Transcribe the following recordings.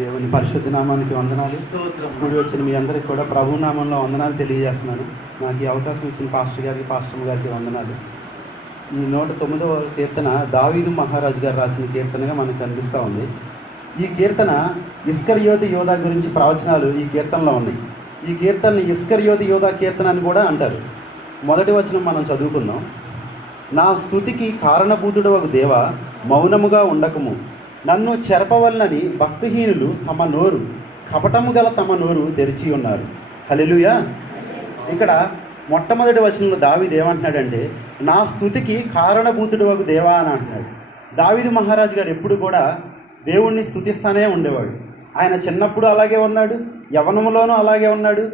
దేవుని పరిశుద్ధ నామానికి వందనాలు. కూడి వచ్చిన మీ అందరికి కూడా ప్రభు నామంలో వందనాలు తెలియజేస్తున్నాను. నాకు ఈ అవకాశం ఇచ్చిన పాస్టర్ గారికి, పాస్టర్ గారికి వందనాలు. ఈ 109వ కీర్తన దావీదు మహారాజు గారు రాసిన కీర్తనగా మనకు కనిపిస్తూ ఉంది. ఈ కీర్తన ఇస్కరియోతు యోధా గురించి ప్రవచనాలు ఈ కీర్తనలో ఉన్నాయి. ఈ కీర్తనని ఇస్కరియోతు యోధా కీర్తన అని కూడా అంటారు. మొదటి వచనం మనం చదువుకుందాం. నా స్తుతికి కారణభూతుడవగు దేవా, మౌనముగా ఉండకము. నన్ను చెరపవలనని భక్తిహీనులు తమ నోరు, కపటము గల తమ నోరు తెరిచి ఉన్నారు. హల్లెలూయా. ఇక్కడ మొట్టమొదటి వచనంలో దావీదు ఏమంటున్నాడంటే, నా స్తుతికి కారణభూతుడవగు దేవా అని అంటున్నాడు. దావీదు మహారాజు గారు ఎప్పుడు కూడా దేవుణ్ణి స్తుతిస్తానే ఉండేవాడు. ఆయన చిన్నప్పుడు అలాగే ఉన్నాడు, యవ్వనంలోనూ అలాగే ఉన్నాడు,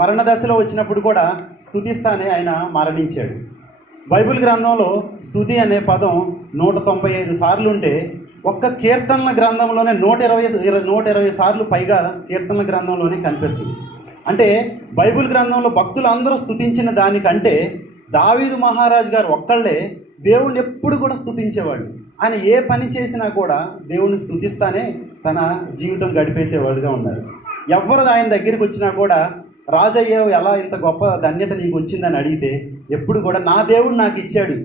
మరణ దశలో వచ్చినప్పుడు కూడా స్తుతిస్తానే ఆయన మరణించాడు. బైబిల్ గ్రంథంలో స్తుతి అనే పదం 195 సార్లు ఉంటే, ఒక్క కీర్తనల గ్రంథంలోనే 120 సార్లు పైగా కీర్తనల గ్రంథంలోనే కనిపిస్తుంది. అంటే బైబిల్ గ్రంథంలో భక్తులు అందరూ స్తుతించిన దానికంటే దావీదు మహారాజు గారు ఒక్కళ్ళే దేవుణ్ణి ఎప్పుడు కూడా స్తుతించేవాడు. ఆయన ఏ పని చేసినా కూడా దేవుణ్ణి స్తుతిస్తానే తన జీవితం గడిపేసేవాడుగా ఉన్నారు. ఎవరు ఆయన దగ్గరికి వచ్చినా కూడా, రాజయ్య ఎలా ఇంత గొప్ప ధన్యత నీకు వచ్చిందని అడిగితే ఎప్పుడు కూడా నా దేవుడు నాకు ఇచ్చాడు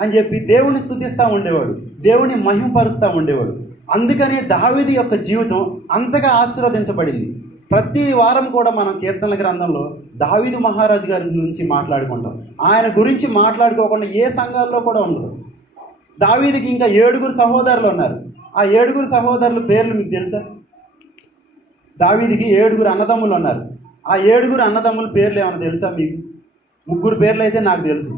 అని చెప్పి దేవుణ్ణి స్తుతిస్తూ ఉండేవాడు, దేవుని మహిమపరుస్తూ ఉండేవాడు. అందుకనే దావీదు యొక్క జీవితం అంతగా ఆశీర్వదించబడింది. ప్రతి వారం కూడా మనం కీర్తనల గ్రంథంలో దావీదు మహారాజు గారి గురించి మాట్లాడుకుంటాం. ఆయన గురించి మాట్లాడుకోకుండా ఏ సంఘాల్లో కూడా ఉండదు. దావీదుకి ఇంకా 7 సహోదరులు ఉన్నారు. ఆ 7 సహోదరుల పేర్లు మీకు తెలుసా? దావీదుకి 7 అన్నదమ్ములు ఉన్నారు. ఆ 7 అన్నదమ్ముల పేర్లు ఏమైనా తెలుసా మీకు? 3 పేర్లు అయితే నాకు తెలుసు,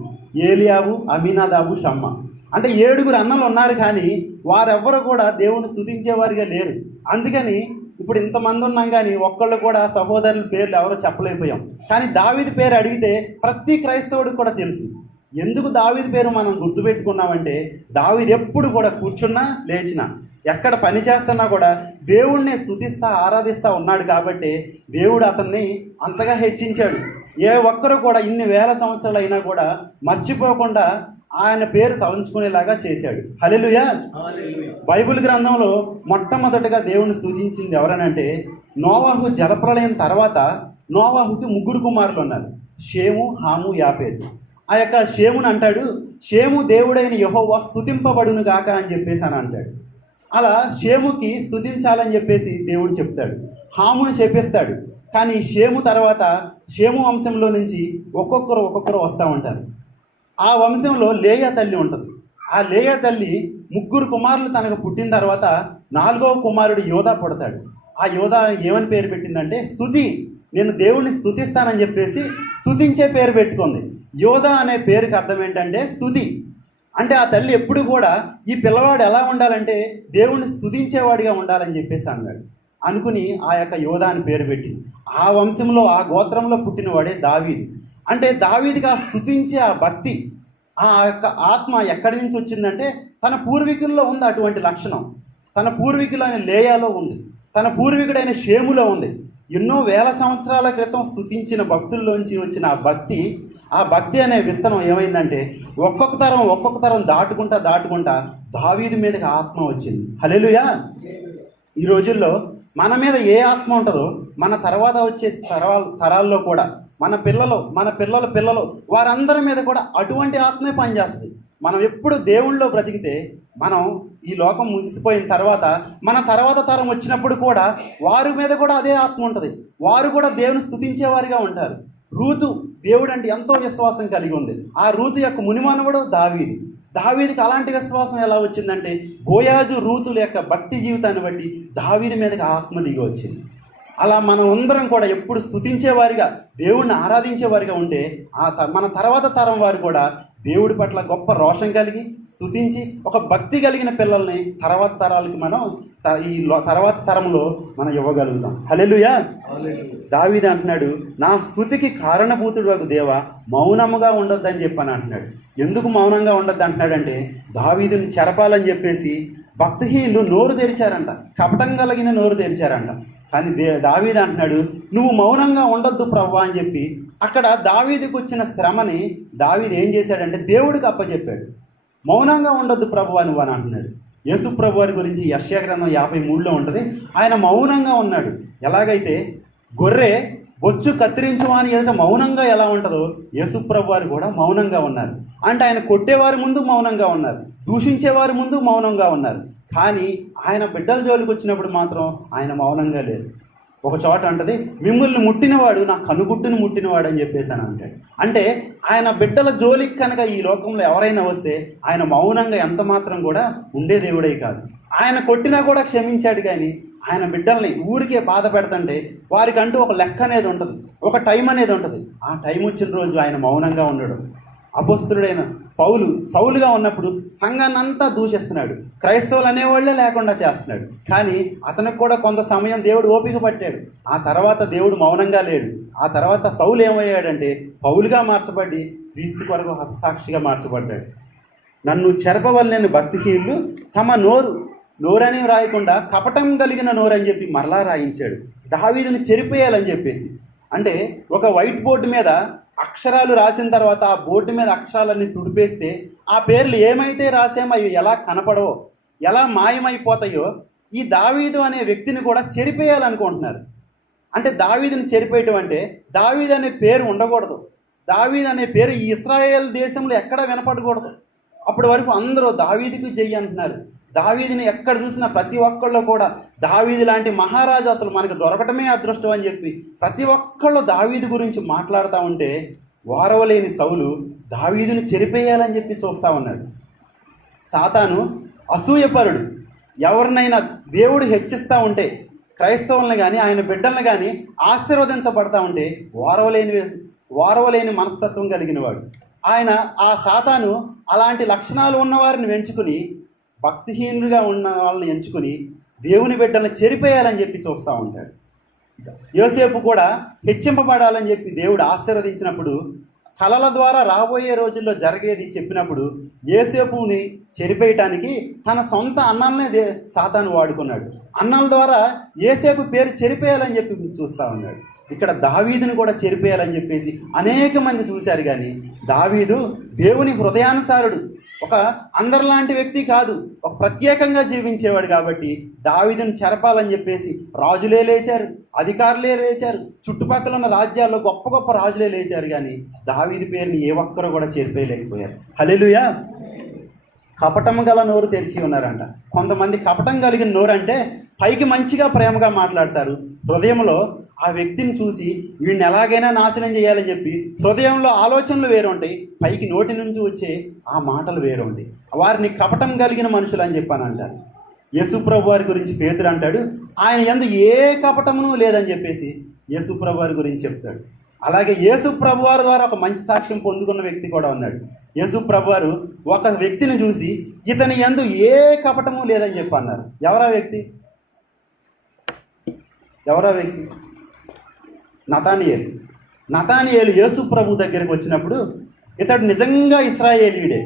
ఏలియాబు, అమీనాదాబు, షమ్మా. అంటే 7 అన్నలు ఉన్నారు, కానీ వారెవ్వరు కూడా దేవుని స్తుతించేవారిగా లేరు. అందుకని ఇప్పుడు ఇంతమంది ఉన్నాం కానీ ఒక్కళ్ళు కూడా సహోదరుల పేర్లు ఎవరో చెప్పలేకపోయాం. కానీ దావీదు పేరు అడిగితే ప్రతి క్రైస్తవుడికి కూడా తెలుసు. ఎందుకు దావీదు పేరు మనం గుర్తుపెట్టుకున్నామంటే, దావీదు ఎప్పుడు కూడా కూర్చున్నా లేచినా ఎక్కడ పని చేస్తున్నా కూడా దేవుణ్ణి స్తుతిస్తా ఆరాధిస్తూ ఉన్నాడు. కాబట్టి దేవుడు అతన్ని అంతగా హెచ్చించాడు. ఏ ఒక్కరు కూడా ఇన్ని వేల సంవత్సరాలు అయినా కూడా మర్చిపోకుండా ఆయన పేరు తలంచుకునేలాగా చేశాడు. హల్లెలూయా. బైబిల్ గ్రంథంలో మొట్టమొదటిగా దేవుణ్ణి స్తుతించింది ఎవరనంటే, నోవాహు జలప్రళయం తర్వాత నోవాహుకి 3 కుమారులు ఉన్నారు, షేము, హాము, యాపేతు. ఆ యొక్క షేముని అంటాడు, షేము దేవుడైన యెహోవా స్తుతింపబడును గాక అని చెప్పేసి అని అంటాడు. అలా షేముకి స్తుతించాలని చెప్పేసి దేవుడు చెప్తాడు. హాముని చెప్పేస్తాడు. కానీ షేము తర్వాత షేము వంశంలో నుంచి ఒక్కొక్కరు వస్తూ ఉంటారు. ఆ వంశంలో లేయా తల్లి ఉంటుంది. ఆ లేయా తల్లి 3 కుమారులు తనకు పుట్టిన తర్వాత 4వ కుమారుడు యోధా పుడతాడు. ఆ యోధా ఏమని పేరు పెట్టిందంటే స్తుతి. నేను దేవుణ్ణి స్తుతిస్తానని చెప్పేసి స్తుతించే పేరు పెట్టుకుంది. యోధా అనే పేరుకి అర్థం ఏంటంటే స్తుతి. అంటే ఆ తల్లి ఎప్పుడు కూడా ఈ పిల్లవాడు ఎలా ఉండాలంటే దేవుణ్ణి స్తుతించేవాడిగా ఉండాలని చెప్పేసి అన్నాడు. అనుకుని ఆ యొక్క యోధా అని పేరు పెట్టింది. ఆ వంశంలో ఆ గోత్రంలో పుట్టినవాడే దావీదు. అంటే దావీదుగా స్తుతించే ఆ భక్తి, ఆ యొక్క ఆత్మ ఎక్కడి నుంచి వచ్చిందంటే తన పూర్వీకుల్లో ఉంది అటువంటి లక్షణం. తన పూర్వీకులైన లేయాలో ఉంది, తన పూర్వీకుడైన షేములో ఉంది. ఎన్నో వేల సంవత్సరాల క్రితం స్తుతించిన భక్తుల్లోంచి వచ్చిన ఆ భక్తి అనే విత్తనం ఏమైందంటే ఒక్కొక్క తరం దాటుకుంటా దావీదు మీదకి ఆత్మ వచ్చింది. హల్లెలూయా. ఈ రోజుల్లో మన మీద ఏ ఆత్మ ఉంటుందో మన తర్వాత వచ్చే తరాల్లో కూడా మన పిల్లలు వారందరి మీద కూడా అటువంటి ఆత్మే పనిచేస్తుంది. మనం ఎప్పుడు దేవుళ్ళలో బ్రతికితే మనం ఈ లోకం ముగిసిపోయిన తర్వాత మన తర్వాత తరం వచ్చినప్పుడు కూడా వారి మీద కూడా అదే ఆత్మ ఉంటుంది. వారు కూడా దేవుని స్తుతించేవారిగా ఉంటారు. రూతు దేవుడు అంటే ఎంతో విశ్వాసం కలిగి ఉంది. ఆ రూతు యొక్క మునిమానవుడు దావీదుకి అలాంటి విశ్వాసం ఎలా వచ్చిందంటే బోయాజు రూతుల యొక్క భక్తి జీవితాన్ని బట్టి దావీదు మీదకి ఆత్మ దిగి వచ్చింది. అలా మనం అందరం కూడా ఎప్పుడు స్తుతించేవారిగా, దేవుణ్ణి ఆరాధించేవారిగా ఉంటే మన తర్వాత తరం వారు కూడా దేవుడి పట్ల గొప్ప రోషం కలిగి స్తుతించి ఒక భక్తి కలిగిన పిల్లల్ని తర్వాత తరాలకి మనం తర్వాత తరంలో మనం ఇవ్వగలుగుతాం. హల్లెలూయా. దావీదు అంటున్నాడు, నా స్తుతికి కారణభూతుడు దేవా, మౌనముగా ఉండొద్దని చెప్పని అంటున్నాడు. ఎందుకు మౌనంగా ఉండొద్దు అంటున్నాడంటే, దావీదుని చెరపాలని చెప్పేసి భక్తిహీనులు నోరు తెరిచారంట, కపటం కలిగిన నోరు తెరిచారంట. కానీ దావీదు అంటున్నాడు, నువ్వు మౌనంగా ఉండొద్దు ప్రభువా అని చెప్పి అక్కడ దావీదుకు వచ్చిన శ్రమని దావీదు ఏం చేశాడంటే దేవుడికి అప్పచెప్పాడు. మౌనంగా ఉండొద్దు ప్రభువా నువ్వు అని అంటున్నాడు. యేసుప్రభు వారి గురించి యెషయా గ్రంథం 53లో ఉంటుంది. ఆయన మౌనంగా ఉన్నాడు. ఎలాగైతే గొర్రె బొచ్చు కత్తిరించువాని ఎదుట మౌనంగా ఎలా ఉంటుందో యేసుప్రభు వారు కూడా మౌనంగా ఉన్నారు. అంటే ఆయన కొట్టేవారి ముందు మౌనంగా ఉన్నారు, దూషించేవారి ముందు మౌనంగా ఉన్నారు. కానీ ఆయన బిడ్డల జోలికి వచ్చినప్పుడు మాత్రం ఆయన మౌనంగా లేదు. ఒక చోట అంటది, మిమ్మల్ని ముట్టినవాడు నా కనుగుడ్డును ముట్టినవాడు అని చెప్పేసి అని అంటాడు. అంటే ఆయన బిడ్డల జోలికి కనుక ఈ లోకంలో ఎవరైనా వస్తే ఆయన మౌనంగా ఎంత మాత్రం కూడా ఉండే దేవుడే కాదు. ఆయన కొట్టినా కూడా క్షమించాడు. కానీ ఆయన బిడ్డల్ని ఊరికే బాధ పెడతంటే వారికంటూ ఒక లెక్క అనేది ఉంటుంది, ఒక టైం అనేది ఉంటుంది. ఆ టైం వచ్చిన రోజు ఆయన మౌనంగా ఉండడు. అపోస్తలుడైన పౌలు సౌలుగా ఉన్నప్పుడు సంఘాన్ని అంతా దూషిస్తున్నాడు, క్రైస్తవులు అనేవాళ్లే లేకుండా చేస్తున్నాడు. కానీ అతనికి కూడా కొంత సమయం దేవుడు ఓపిక పట్టాడు. ఆ తర్వాత దేవుడు మౌనంగా లేడు. ఆ తర్వాత సౌలు ఏమయ్యాడంటే పౌలుగా మార్చబడి క్రీస్తు కొరకు హతసాక్షిగా మార్చబడ్డాడు. నన్ను చెరపవలెను భక్తిహీనులు తమ నోరని రాయకుండా కపటం కలిగిన నోరని చెప్పి మరలా రాయించాడు. దావీదుని చెరిపేయాలని చెప్పేసి. అంటే ఒక వైట్ బోర్డు మీద అక్షరాలు రాసిన తర్వాత ఆ బోర్డు మీద అక్షరాలన్నీ తుడిపేస్తే ఆ పేర్లు ఏమైతే రాసామో అవి ఎలా కనపడవో, ఎలా మాయమైపోతాయో ఈ దావీదు అనే వ్యక్తిని కూడా చెరిపేయాలనుకుంటున్నారు. అంటే దావీదుని చెరిపేయటం అంటే దావీదు అనే పేరు ఉండకూడదు. దావీదు అనే పేరు ఈ ఇశ్రాయేల్ దేశంలో ఎక్కడా వినపడకూడదు. అప్పటి వరకు అందరూ దావీదుకి జై అంటున్నారు. దావీదుని ఎక్కడ చూసినా ప్రతి ఒక్కళ్ళు కూడా దావీదు లాంటి మహారాజు అసలు మనకు దొరకటమే అదృష్టం అని చెప్పి ప్రతి ఒక్కళ్ళు దావీదు గురించి మాట్లాడుతూ ఉంటే వారవలేని సౌలు దావీదుని చెరిపేయాలని చెప్పి చూస్తూ ఉన్నాడు. సాతాను అసూయపరుడు. ఎవరినైనా దేవుడు హెచ్చిస్తూ ఉంటే క్రైస్తవులను కానీ ఆయన బిడ్డలను కానీ ఆశీర్వదించబడతా ఉంటే వారవలేని మనస్తత్వం కలిగిన వాడు ఆయన. ఆ సాతాను అలాంటి లక్షణాలు ఉన్నవారిని ఎంచుకుని, భక్తిహీనులుగా ఉన్న వాళ్ళని ఎంచుకుని దేవుని బిడ్డలను చెరిపేయాలని చెప్పి చూస్తూ ఉంటాడు. యోసేపు కూడా హెచ్చింపబడాలని చెప్పి దేవుడు ఆశీర్వదించినప్పుడు కలల ద్వారా రాబోయే రోజుల్లో జరిగేది చెప్పినప్పుడు యోసేపుని చెరిపేయటానికి తన సొంత అన్నల్నే సాతాను వాడుకున్నాడు. అన్నల ద్వారా యోసేపు పేరు చెరిపేయాలని చెప్పి చూస్తూ ఉన్నాడు. ఇక్కడ దావీదుని కూడా చెరిపేయాలని చెప్పేసి అనేక మంది చూశారు. కానీ దావీదు దేవుని హృదయానుసారుడు, ఒక అందరిలాంటి వ్యక్తి కాదు, ఒక ప్రత్యేకంగా జీవించేవాడు. కాబట్టి దావీదుని చెరపాలని చెప్పేసి రాజులే లేచారు, అధికారులే లేచారు, చుట్టుపక్కల ఉన్న రాజ్యాల్లో గొప్ప గొప్ప రాజులే లేచారు. కానీ దావీదు పేరుని ఏ ఒక్కరు కూడా చెరిపేయలేకపోయారు. హల్లెలూయా. కపటం గల నోరు తెరిచి ఉన్నారంట. కొంతమంది కపటం కలిగిన నోరు అంటే పైకి మంచిగా ప్రేమగా మాట్లాడతారు, హృదయంలో ఆ వ్యక్తిని చూసి వీడిని ఎలాగైనా నాశనం చేయాలని చెప్పి హృదయంలో ఆలోచనలు వేరు ఉంటాయి, పైకి నోటి నుంచి వచ్చే ఆ మాటలు వేరు ఉంటాయి. వారిని కపటం కలిగిన మనుషులు అని చెప్పని అంటారు. యేసుప్రభు వారి గురించి పేతురు అంటాడు, ఆయన యందు ఏ కపటమును లేదని చెప్పేసి యేసుప్రభు వారి గురించి చెప్తాడు. అలాగే యేసుప్రభు వారి ద్వారా ఒక మంచి సాక్ష్యం పొందుకున్న వ్యక్తి కూడా ఉన్నాడు. యేసుప్రభు వారు ఒక వ్యక్తిని చూసి ఇతని యందు ఏ కపటము లేదని చెప్పి అన్నారు. ఎవరా వ్యక్తి? నతానియేలు యేసుప్రభు దగ్గరికి వచ్చినప్పుడు ఇతడు నిజంగా ఇశ్రాయేలీయుడే,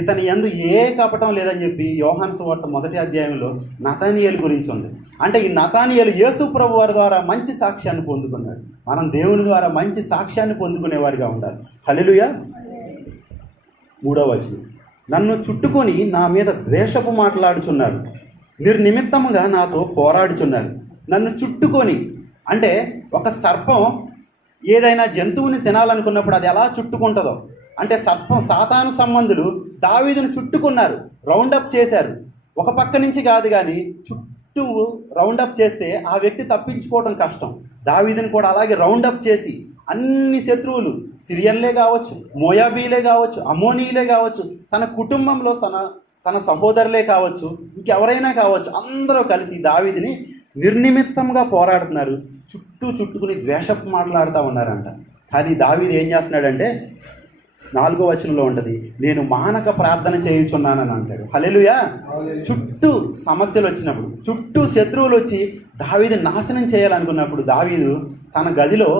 ఇతని యందు ఏ కపటం లేదని చెప్పి యోహాను సువార్త 1వ అధ్యాయంలో నతానియేలు గురించి ఉంది. అంటే ఈ నతానియేలు యేసుప్రభు వారి ద్వారా మంచి సాక్ష్యాన్ని పొందుకున్నాడు. మనం దేవుని ద్వారా మంచి సాక్ష్యాన్ని పొందుకునేవారిగా ఉండాలి. హల్లెలూయా. 3వ వచనం, నన్ను చుట్టుకొని నా మీద ద్వేషపు మాట్లాడుచున్నారు, నిర్నిమిత్తముగా నాతో పోరాడుచున్నారు. నన్ను చుట్టుకొని అంటే ఒక సర్పం ఏదైనా జంతువుని తినాలనుకున్నప్పుడు అది ఎలా చుట్టుకుంటుందో, అంటే సర్పం సాతాను సంబంధులు దావీదును చుట్టుకున్నారు, రౌండప్ చేశారు. ఒక పక్క నుంచి కాదు కానీ చుట్టూ రౌండప్ చేస్తే ఆ వ్యక్తి తప్పించుకోవడం కష్టం. దావీదుని కూడా అలాగే రౌండప్ చేసి అన్ని శత్రువులు, సిరియన్లే కావచ్చు, మోయాబీలే కావచ్చు, అమోనీలే కావచ్చు, తన కుటుంబంలో తన సహోదరులే కావచ్చు, ఇంకెవరైనా కావచ్చు, అందరూ కలిసి దావీదుని నిర్నిమిత్తంగా పోరాడుతున్నారు, చుట్టుకుని ద్వేషపు మాట్లాడుతూ ఉన్నారంట. కానీ దావీదు ఏం చేస్తున్నాడంటే 4వ వచనంలో ఉంటుంది, నేను మానక ప్రార్థన చేయుచున్నానని అంటాడు. హల్లెలూయా. చుట్టూ సమస్యలు వచ్చినప్పుడు, చుట్టూ శత్రువులు వచ్చి దావీదు నాశనం చేయాలనుకున్నప్పుడు దావీదు తన గదిలో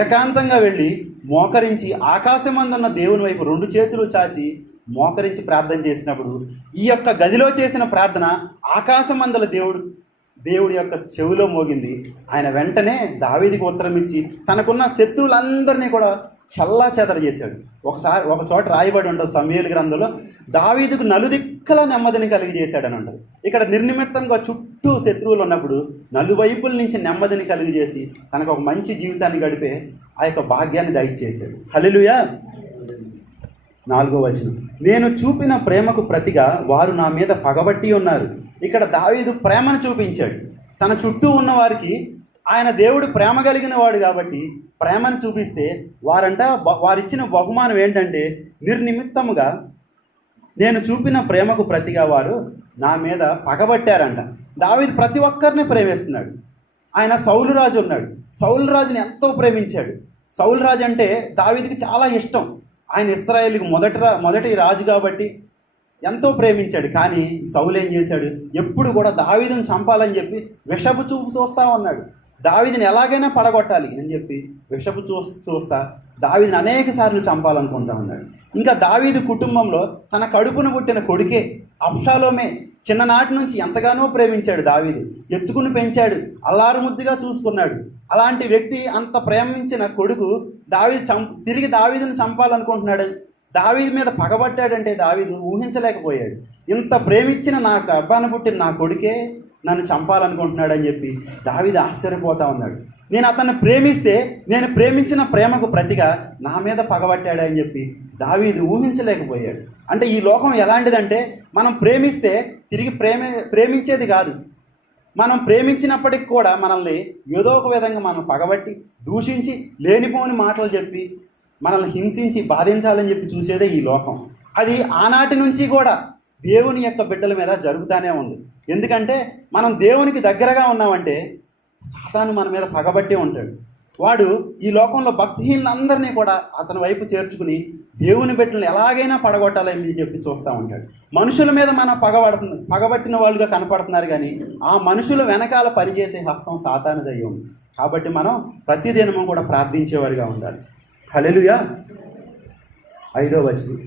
ఏకాంతంగా వెళ్ళి మోకరించి ఆకాశమందున్న దేవుని వైపు 2 చేతులు చాచి మోకరించి ప్రార్థన చేసినప్పుడు ఈ యొక్క గదిలో చేసిన ప్రార్థన ఆకాశమందుల దేవుడి యొక్క చెవిలో మోగింది. ఆయన వెంటనే దావీదుకి ఉత్తరం ఇచ్చి తనకున్న శత్రువులందరినీ కూడా చల్లా చెదర చేశాడు. ఒక చోట రాయబడి ఉంటుంది సమూయేలు గ్రంథంలో, దావీదుకు నలుదిక్కల నెమ్మదిని కలిగజేశాడని ఉంటుంది. ఇక్కడ నిర్నిమిత్తంగా చుట్టూ శత్రువులు ఉన్నప్పుడు నలువైపుల నుంచి నెమ్మదిని కలుగజేసి తనకు ఒక మంచి జీవితాన్ని గడిపే ఆ యొక్క భాగ్యాన్ని దయచేశాడు. హల్లెలూయా. 4వ వచనం, నేను చూపిన ప్రేమకు ప్రతిగా వారు నా మీద పగబట్టి ఉన్నారు. ఇక్కడ దావీదు ప్రేమను చూపించాడు. తన చుట్టూ ఉన్న వారికి ఆయన దేవుడు ప్రేమ కలిగిన వాడు కాబట్టి ప్రేమను చూపిస్తే వారిచ్చిన బహుమానం ఏంటంటే నిర్నిమిత్తముగా నేను చూపిన ప్రేమకు ప్రతిగా వారు నా మీద పగబట్టారంట. దావీదు ప్రతి ఒక్కరిని ప్రేమిస్తున్నాడు. ఆయన సౌలు రాజు ఉన్నాడు. సౌలు రాజుని ఎంతో ప్రేమించాడు. సౌలు రాజు అంటే దావీదుకి చాలా ఇష్టం. ఆయన ఇశ్రాయేలుకి మొదటి రాజు కాబట్టి ఎంతో ప్రేమించాడు. కానీ సౌలు ఏం చేశాడు? ఎప్పుడు కూడా దావీదుని చంపాలని చెప్పి విషపు చూపు చూస్తూ ఉన్నాడు. దావీదుని ఎలాగైనా పడగొట్టాలి అని చెప్పి విషపు చూస్తా దావీదుని అనేక సార్లు చంపాలనుకుంటా ఉన్నాడు. ఇంకా దావీదు కుటుంబంలో తన కడుపును పుట్టిన కొడుకే అబ్షాలోమే చిన్ననాటి నుంచి ఎంతగానో ప్రేమించాడు. దావీదు ఎత్తుకుని పెంచాడు, అల్లారు ముద్దుగా చూసుకున్నాడు. అలాంటి వ్యక్తి అంత ప్రేమించిన కొడుకు తిరిగి దావీదుని చంపాలనుకుంటున్నాడు. దావీదు మీద పగబట్టాడంటే దావీదు ఊహించలేకపోయాడు. ఇంత ప్రేమించిన నా గర్భాన పుట్టిన నా కొడుకే నన్ను చంపాలనుకుంటున్నాడని చెప్పి దావీదు ఆశ్చర్యపోతా ఉన్నాడు. నేను అతన్ని ప్రేమిస్తే నేను ప్రేమించిన ప్రేమకు ప్రతిగా నా మీద పగబట్టాడని చెప్పి దావీదు ఊహించలేకపోయాడు. అంటే ఈ లోకం ఎలాంటిదంటే మనం ప్రేమిస్తే తిరిగి ప్రేమించేది కాదు. మనం ప్రేమించినప్పటికి కూడా మనల్ని ఏదో ఒక విధంగా మనం పగబట్టి దూషించి లేనిపోని మాటలు చెప్పి మనల్ని హింసించి బాధించాలని చెప్పి చూసేదే ఈ లోకం. అది ఆనాటి నుంచి కూడా దేవుని యొక్క బిడ్డల మీద జరుగుతూనే ఉంది. ఎందుకంటే మనం దేవునికి దగ్గరగా ఉన్నామంటే సాతాను మన మీద పగబట్టి ఉంటాడు. వాడు ఈ లోకంలో భక్తిహీనులందరినీ కూడా అతని వైపు చేర్చుకుని దేవుని బిడ్డలను ఎలాగైనా పడగొట్టాలని చెప్పి చూస్తూ ఉంటాడు. మనుషుల మీద మనం పగబట్టిన వాళ్ళుగా కనపడుతున్నారు, కానీ ఆ మనుషుల వెనకాల పనిచేసే హస్తం సాతాను దయ్యం. కాబట్టి మనం ప్రతిదినము కూడా ప్రార్థించేవారిగా ఉండాలి. హల్లెలూయా. 5వ వచనం,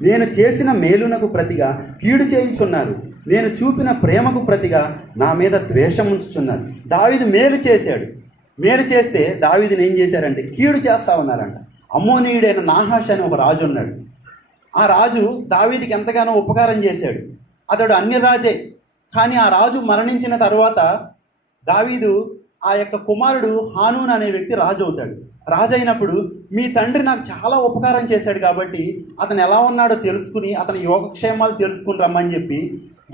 నేను చేసిన మేలునకు ప్రతిగా కీడు చేయించున్నారు, నేను చూపిన ప్రేమకు ప్రతిగా నా మీద ద్వేషం ఉంచుచున్నారు. దావీదు మేలు చేశాడు. మేలు చేస్తే దావీదుని ఏం చేశారంటే కీడు చేస్తూ ఉన్నారంట. అమ్మోనీయుడైన నాహాష్ అని ఒక రాజు ఉన్నాడు. ఆ రాజు దావీదుకి ఎంతగానో ఉపకారం చేశాడు. అతడు అన్య రాజే. కానీ ఆ రాజు మరణించిన తర్వాత దావీదు ఆ యొక్క కుమారుడు హానూన్ అనే వ్యక్తి రాజు అవుతాడు. రాజు అయినప్పుడు మీ తండ్రి నాకు చాలా ఉపకారం చేశాడు కాబట్టి అతను ఎలా ఉన్నాడో తెలుసుకుని అతని యోగక్షేమాలు తెలుసుకుని రమ్మని చెప్పి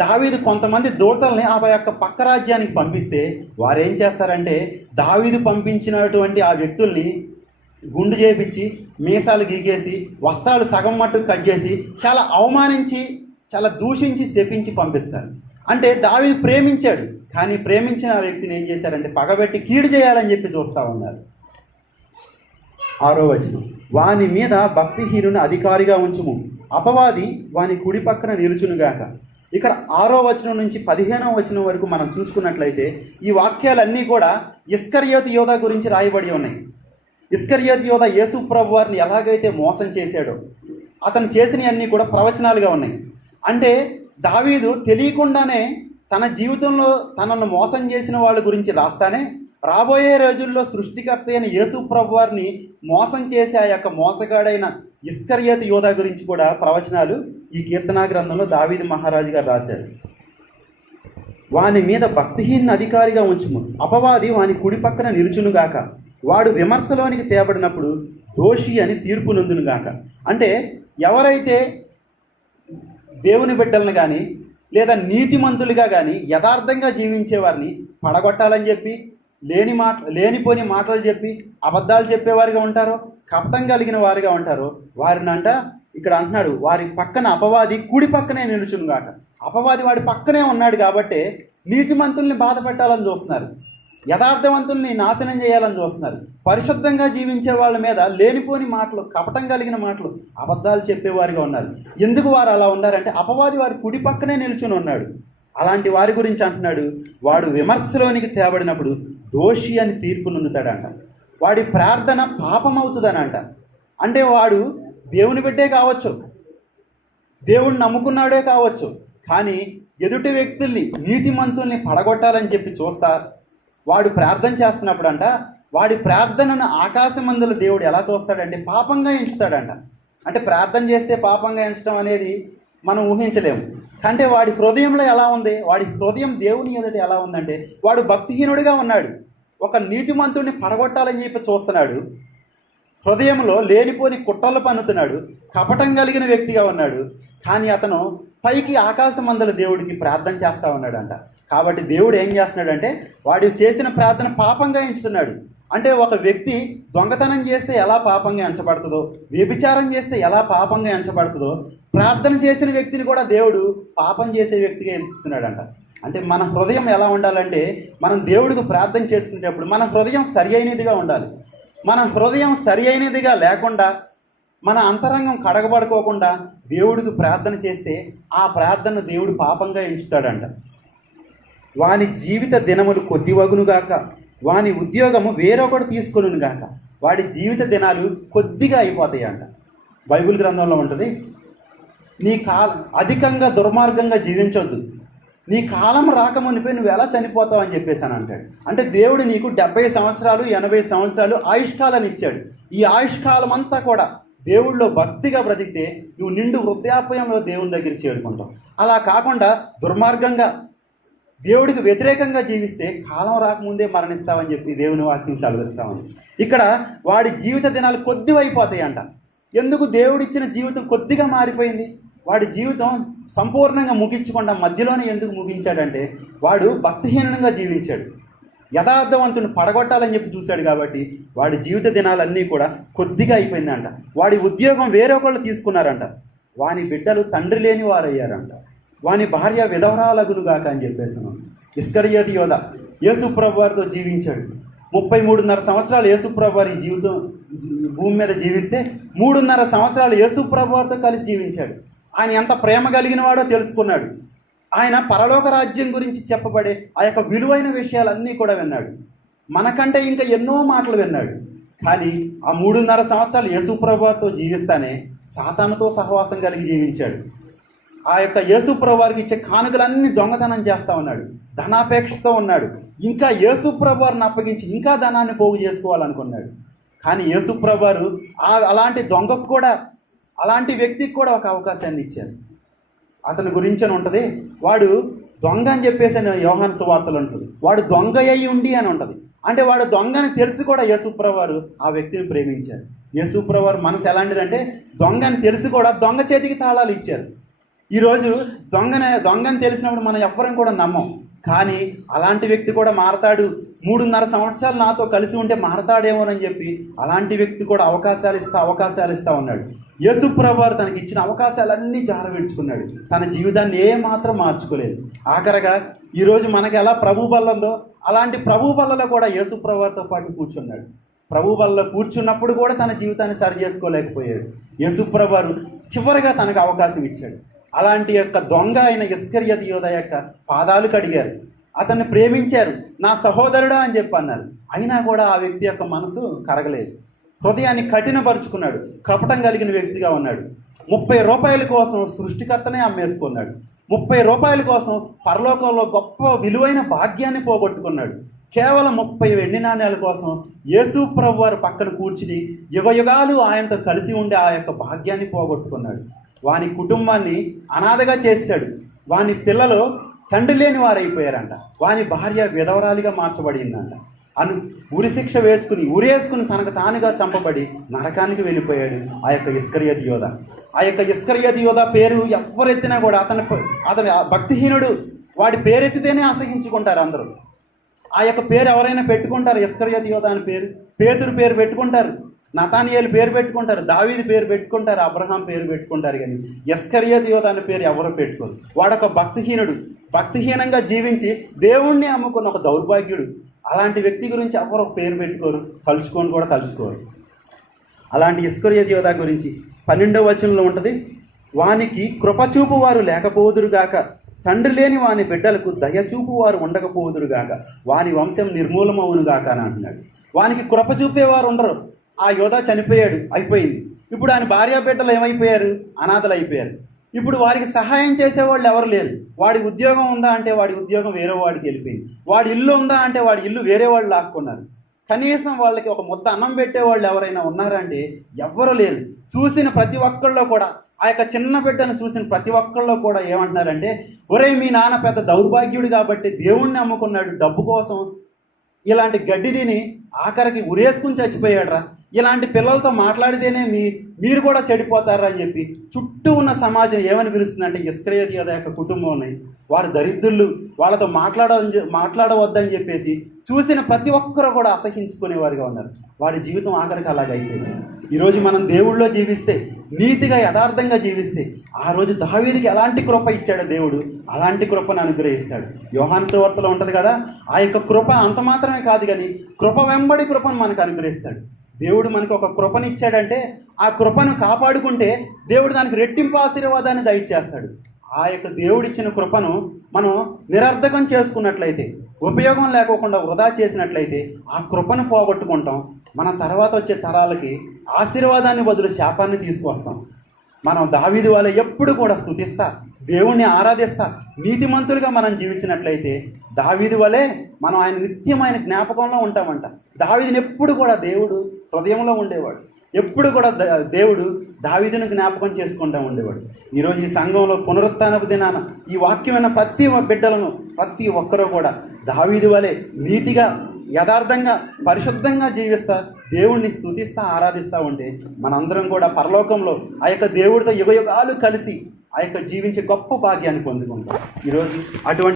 దావీదు కొంతమంది దూతల్ని ఆ యొక్క పక్క రాజ్యానికి పంపిస్తే వారు ఏం చేస్తారంటే దావీదు పంపించినటువంటి ఆ వ్యక్తుల్ని గుండు చేపించి మీసాలు గీకేసి వస్త్రాలు సగం మట్టుకు కట్ చేసి చాలా అవమానించి చాలా దూషించి శపించి పంపిస్తారు. అంటే దావీదు ప్రేమించాడు, కానీ ప్రేమించిన ఆ వ్యక్తిని ఏం చేశారంటే పగబెట్టి కీడు చేయాలని చెప్పి చూస్తూ ఉన్నారు. 6వ వచనం, వాని మీద భక్తిహీనుని అధికారిగా ఉంచుము, అపవాది వాని కుడి పక్కన నిలుచునుగాక. ఇక్కడ 6వ వచనం నుంచి 15వ వచనం వరకు మనం చూసుకున్నట్లయితే ఈ వాక్యాలన్నీ కూడా ఇస్కరియోతు యోధా గురించి రాయబడి ఉన్నాయి. ఇస్కరియోతు యోధా యేసు ప్రభు వారిని ఎలాగైతే మోసం చేశాడో అతను చేసినవన్నీ కూడా ప్రవచనాలుగా ఉన్నాయి. అంటే దావీదు తెలియకుండానే తన జీవితంలో తనను మోసం చేసిన వాళ్ళ గురించి రాస్తానే రాబోయే రోజుల్లో సృష్టికర్త అయిన యేసు ప్రభు వారిని మోసం చేసే ఆ యొక్క మోసగాడైన ఇస్కరియోతు యోధా గురించి కూడా ప్రవచనాలు ఈ కీర్తనా గ్రంథంలో దావీదు మహారాజు గారు రాశారు. వాని మీద భక్తిహీన అధికారిగా ఉంచుము, అపవాది వాని కుడి పక్కన నిలుచునుగాక, వాడు విమర్శలోనికి తేబడినప్పుడు దోషి అని తీర్పు నొందునుగాక. అంటే ఎవరైతే దేవుని బిడ్డలను కానీ లేదా నీతిమంతులుగా కానీ యథార్థంగా జీవించేవారిని పడగొట్టాలని చెప్పి లేనిపోని మాటలు చెప్పి అబద్ధాలు చెప్పేవారిగా ఉంటారో కపటం కలిగిన వారిగా ఉంటారో వారినంట ఇక్కడ అంటున్నాడు వారి పక్కన అపవాది కుడి పక్కనే నిలుచునుగాక. అపవాది వాడి పక్కనే ఉన్నాడు కాబట్టి నీతిమంతుల్ని బాధ పెట్టాలని చూస్తున్నారు, యథార్థవంతుల్ని నాశనం చేయాలని చూస్తున్నారు. పరిశుద్ధంగా జీవించే వాళ్ళ మీద లేనిపోని మాటలు కపటం కలిగిన మాటలు అబద్ధాలు చెప్పేవారిగా ఉన్నారు. ఎందుకు వారు అలా ఉన్నారంటే అపవాది వారి కుడి పక్కనే నిల్చుని ఉన్నాడు. అలాంటి వారి గురించి అంటున్నాడు వాడు విమర్శలోనికి తేబడినప్పుడు దోషి అని తీర్పు నొందుతాడంట. వాడి ప్రార్థన పాపమవుతుందనంట. అంటే వాడు దేవుని బిడ్డే కావచ్చు, దేవుడిని నమ్ముకున్నాడే కావచ్చు, కానీ ఎదుటి వ్యక్తుల్ని నీతిమంతుల్ని పడగొట్టాలని చెప్పి చూస్తా వాడు ప్రార్థన చేస్తున్నప్పుడు అంట వాడి ప్రార్థనను ఆకాశమందుల దేవుడు ఎలా చూస్తాడంటే పాపంగా ఎంచుతాడంట. అంటే ప్రార్థన చేస్తే పాపంగా ఎంచడం అనేది మనం ఊహించలేము. అంటే వాడి హృదయంలో ఎలా ఉంది, వాడి హృదయం దేవుని ఎదుట ఎలా ఉందంటే వాడు భక్తిహీనుడిగా ఉన్నాడు. ఒక నీతిమంతుడిని పడగొట్టాలని చెప్పి చూస్తున్నాడు, హృదయంలో లేనిపోని కుట్రలు పన్నుతున్నాడు, కపటం కలిగిన వ్యక్తిగా ఉన్నాడు. కానీ అతను పైకి ఆకాశమందల దేవుడికి ప్రార్థన చేస్తూ ఉన్నాడంట. కాబట్టి దేవుడు ఏం చేస్తున్నాడంటే వాడు చేసిన ప్రార్థన పాపంగా ఎంచుతున్నాడు. అంటే ఒక వ్యక్తి దొంగతనం చేస్తే ఎలా పాపంగా ఎంచబడుతుందో, వ్యభిచారం చేస్తే ఎలా పాపంగా ఎంచబడుతుందో, ప్రార్థన చేసిన వ్యక్తిని కూడా దేవుడు పాపం చేసే వ్యక్తిగా ఎంచుతున్నాడంట. అంటే మన హృదయం ఎలా ఉండాలంటే మనం దేవుడికి ప్రార్థన చేసుకునేటప్పుడు మన హృదయం సరి అయినదిగా ఉండాలి. మన హృదయం సరి అయినదిగా లేకుండా, మన అంతరంగం కడగబడుకోకుండా దేవుడికి ప్రార్థన చేస్తే ఆ ప్రార్థన దేవుడు పాపంగా ఎంచుతాడంట. వాని జీవిత దినములు కొద్దివగునుగాక, వాని ఉద్యోగము వేరొకటి తీసుకొనుగాక. వాడి జీవిత దినాలు కొద్దిగా అయిపోతాయి అంట. బైబిల్ గ్రంథంలో ఉంటుంది, నీ అధికంగా దుర్మార్గంగా జీవించొద్దు, నీ కాలం రాకమునిపై నువ్వు ఎలా చనిపోతావు అని చెప్పేసాను అంటాడు. అంటే దేవుడు నీకు 70 సంవత్సరాలు 80 సంవత్సరాలు ఆయుష్కాలాన్ని ఇచ్చాడు. ఈ ఆయుష్కాలం అంతా కూడా దేవుళ్ళలో భక్తిగా బ్రతికితే నువ్వు నిండు వృద్ధాప్యంలో దేవుని దగ్గరికి చేరుకుంటావు. అలా కాకుండా దుర్మార్గంగా దేవుడికి వ్యతిరేకంగా జీవిస్తే కాలం రాకముందే మరణిస్తావని చెప్పి దేవుని వాక్యం సెలవిస్తామని. ఇక్కడ వాడి జీవిత దినాలు కొద్దివైపోతాయి అంట. ఎందుకు దేవుడిచ్చిన జీవితం కొద్దిగా మారిపోయింది? వాడి జీవితం సంపూర్ణంగా ముగించకుండా మధ్యలోనే ఎందుకు ముగించాడంటే వాడు భక్తిహీనంగా జీవించాడు, యథార్థవంతుని పడగొట్టాలని చెప్పి చూశాడు. కాబట్టి వాడి జీవిత దినాలన్నీ కూడా కొద్దిగా అయిపోయిందంట. వాడి ఉద్యోగం వేరొకళ్ళు తీసుకున్నారంట, వాని బిడ్డలు తండ్రి లేని వారయ్యారంట, వాని భార్య విధవరాలగునుగాక అని చెప్పేసాను. ఇస్కరియోతు యోధ యేసుప్రభు వారితో జీవించాడు. 33.5 సంవత్సరాలు యేసుప్రభు వారి జీవితం భూమి మీద జీవిస్తే 3.5 సంవత్సరాలు యేసుప్రభు వారితో కలిసి జీవించాడు. ఆయన ఎంత ప్రేమ కలిగిన వాడో తెలుసుకున్నాడు. ఆయన పరలోక రాజ్యం గురించి చెప్పబడే ఆ యొక్క విలువైన విషయాలన్నీ కూడా విన్నాడు. మనకంటే ఇంకా ఎన్నో మాటలు విన్నాడు. కానీ ఆ 3.5 సంవత్సరాలు యేసుప్రభు వారితో జీవిస్తానే సాతానుతో సహవాసం కలిగి జీవించాడు. ఆ యొక్క యేసుప్రభు వారికి ఇచ్చే కానుకలన్నీ దొంగతనం చేస్తూ ఉన్నాడు, ధనాపేక్షతో ఉన్నాడు. ఇంకా యేసుప్రభు వారిని అప్పగించి ఇంకా ధనాన్ని పోగు చేసుకోవాలనుకున్నాడు. కానీ యేసుప్రభు వారు అలాంటి దొంగకు కూడా, అలాంటి వ్యక్తికి కూడా ఒక అవకాశాన్ని ఇచ్చారు. అతని గురించి అని ఉంటుంది, వాడు దొంగ అని చెప్పేసి యోహాను సువార్తలు ఉంటుంది, వాడు దొంగ అయి ఉండి అని ఉంటుంది. అంటే వాడు దొంగని తెలిసి కూడా యేసుప్రభు వారు ఆ వ్యక్తిని ప్రేమించారు. యేసుప్రభు వారు మనసు ఎలాంటిదంటే దొంగని తెలిసి కూడా దొంగ చేతికి తాళాలు ఇచ్చారు. ఈరోజు దొంగని తెలిసినప్పుడు మనం ఎవ్వరం కూడా నమ్మం. కానీ అలాంటి వ్యక్తి కూడా మారతాడు, 3.5 సంవత్సరాలు నాతో కలిసి ఉంటే మారతాడేమోనని చెప్పి అలాంటి వ్యక్తి కూడా అవకాశాలు ఇస్తా ఉన్నాడు. యేసుప్రభు వారు తనకి ఇచ్చిన అవకాశాలన్నీ జారవిడ్చుకున్నాడు. తన జీవితాన్ని ఏమాత్రం మార్చుకోలేదు. ఆఖరగా ఈరోజు మనకి ఎలా ప్రభు బల్లందో అలాంటి ప్రభు బల్లలో కూడా యేసుప్రభు వారితో పాటు కూర్చున్నాడు. ప్రభు బల్లలో కూర్చున్నప్పుడు కూడా తన జీవితాన్ని సరి చేసుకోలేకపోయాడు. యేసుప్రభు వారు చివరిగా తనకు అవకాశం ఇచ్చాడు. అలాంటి యొక్క దొంగ అయిన ఇస్కరియోతు యోధ యొక్క పాదాలు కడిగారు, అతన్ని ప్రేమించారు, నా సహోదరుడా అని చెప్పి అన్నారు. అయినా కూడా ఆ వ్యక్తి యొక్క మనసు కరగలేదు, హృదయాన్ని కఠినపరుచుకున్నాడు, కపటం కలిగిన వ్యక్తిగా ఉన్నాడు. 30 రూపాయల కోసం సృష్టికర్తనే అమ్మేసుకున్నాడు. 30 రూపాయల కోసం పరలోకంలో గొప్ప విలువైన భాగ్యాన్ని పోగొట్టుకున్నాడు. కేవలం 30 వెండి నాణ్యాల కోసం యేసుప్రభు వారు పక్కన కూర్చుని యుగయుగాలు ఆయనతో కలిసి ఉండే ఆ యొక్క భాగ్యాన్ని పోగొట్టుకున్నాడు. వాని కుటుంబాన్ని అనాథగా చేశాడు. వాని పిల్లలు తండ్రి లేని వారైపోయారంట. వాని భార్య విధవరాలిగా మార్చబడిందంట. ఉరిశిక్ష ఉరేసుకుని తనకు తానుగా చంపబడి నరకానికి వెళ్ళిపోయాడు ఆ యొక్క ఇస్కరియోతు యోధ. ఆ యొక్క ఇస్కరియోతు యోధ పేరు ఎవరెత్తినా కూడా అతని భక్తిహీనుడు, వాడి పేరెత్తితేనే అసహించుకుంటారు అందరూ. ఆ యొక్క పేరు ఎవరైనా పెట్టుకుంటారు, ఇస్కరియోతు యోధ అని పేరు. పేతురు పేరు పెట్టుకుంటారు, నతానియేలు పేరు పెట్టుకుంటారు, దావీదు పేరు పెట్టుకుంటారు, అబ్రహాం పేరు పెట్టుకుంటారు. కానీ ఇస్కరియోతు యోధ అనే పేరు ఎవరు పెట్టుకోరు. వాడొక భక్తిహీనుడు, భక్తిహీనంగా జీవించి దేవుణ్ణి అమ్ముకున్న ఒక దౌర్భాగ్యుడు. అలాంటి వ్యక్తి గురించి ఎవరు పేరు పెట్టుకోరు, తలుచుకోరు. అలాంటి ఇస్కరియోతు యోధ గురించి 12వ వచనంలో ఉంటుంది, వానికి కృపచూపు వారు లేకపోదురుగాక, తండ్రి లేని వాని బిడ్డలకు దయచూపు వారు ఉండకపోదురుగాక, వాని వంశం నిర్మూలమవునుగాక అని అంటున్నాడు. వానికి కృప చూపేవారు ఉండరు. ఆ యోధ చనిపోయాడు, అయిపోయింది. ఇప్పుడు ఆయన భార్య బిడ్డలు ఏమైపోయారు? అనాథలు అయిపోయారు. ఇప్పుడు వారికి సహాయం చేసేవాళ్ళు ఎవరు లేరు. వాడి ఉద్యోగం ఉందా అంటే వాడి ఉద్యోగం వేరే వాడికి వెళ్ళిపోయింది. వాడి ఇల్లు ఉందా అంటే వాడి ఇల్లు వేరే వాళ్ళు లాక్కున్నారు. కనీసం వాళ్ళకి ఒక ముద్ద అన్నం పెట్టేవాళ్ళు ఎవరైనా ఉన్నారంటే ఎవ్వరూ లేరు. చూసిన ప్రతి ఒక్కళ్ళలో కూడా ఆ యొక్క చిన్న బిడ్డను చూసిన ప్రతి ఒక్కళ్ళు కూడా ఏమంటున్నారంటే, ఒరేయ్ మీ నాన్న పెద్ద దౌర్భాగ్యుడు కాబట్టి దేవుణ్ణి నమ్ముకున్నాడు, డబ్బు కోసం ఇలాంటి గడ్డి తిని ఆఖరికి ఉరేసుకుని చచ్చిపోయాడురా, ఇలాంటి పిల్లలతో మాట్లాడితేనే మీరు కూడా చెడిపోతారా అని చెప్పి చుట్టూ ఉన్న సమాజం ఏమని పిలుస్తుందంటే ఇస్కరియోతు యోధా యొక్క కుటుంబం వారు దరిద్రులు, వాళ్ళతో మాట్లాడవద్దని చెప్పేసి చూసిన ప్రతి ఒక్కరు కూడా అసహించుకునేవారుగా ఉన్నారు. వారి జీవితం ఆఖరికి అలాగైపోయింది. ఈరోజు మనం దేవుళ్ళో జీవిస్తే, నీతిగా యథార్థంగా జీవిస్తే, ఆ రోజు దావీదుకి ఎలాంటి కృప ఇచ్చాడు దేవుడు, అలాంటి కృపను అనుగ్రహిస్తాడు. యోహాను సువార్తలో ఉంటుంది కదా, ఆ యొక్క కృప అంత మాత్రమే కాదు కానీ కృప వెంబడి కృపను మనకు అనుగ్రహిస్తాడు. దేవుడు మనకు ఒక కృపనిచ్చాడంటే ఆ కృపను కాపాడుకుంటే దేవుడు దానికి రెట్టింపు ఆశీర్వాదాన్ని దయచేస్తాడు. ఆ యొక్క దేవుడిచ్చిన కృపను మనం నిరర్ధకం చేసుకున్నట్లయితే, ఉపయోగం లేకోకుండా వృధా చేసినట్లయితే ఆ కృపను పోగొట్టుకుంటాం. మన తర్వాత వచ్చే తరాలకి ఆశీర్వాదాన్ని బదులు శాపాన్ని తీసుకొస్తాం. మనం దావీదు వల్ల ఎప్పుడు కూడా స్తుతిస్తా, దేవుణ్ణి ఆరాధిస్తా, నీతిమంతులుగా మనం జీవించినట్లయితే దావీదు వలె మనం ఆయన నిత్యమైన జ్ఞాపకంలో ఉంటామంట. దావీదుని ఎప్పుడు కూడా దేవుడు హృదయంలో ఉండేవాడు, ఎప్పుడు కూడా దేవుడు దావీదును జ్ఞాపకం చేసుకుంటూ ఉండేవాడు. ఈరోజు ఈ సంఘంలో పునరుత్థానపు దినాన ఈ వాక్యమైన ప్రతి బిడ్డలను ప్రతి ఒక్కరూ కూడా దావీదు వలె నీతిగా యథార్థంగా పరిశుద్ధంగా జీవిస్తా దేవుణ్ణి స్తుతిస్తా ఆరాధిస్తూ ఉంటే మనందరం కూడా పరలోకంలో ఆ యొక్క దేవుడితో యుగయుగాలు కలిసి ఆ యొక్క జీవించే గొప్ప భాగ్యాన్ని పొందుకుంటాం. ఈరోజు అటువంటి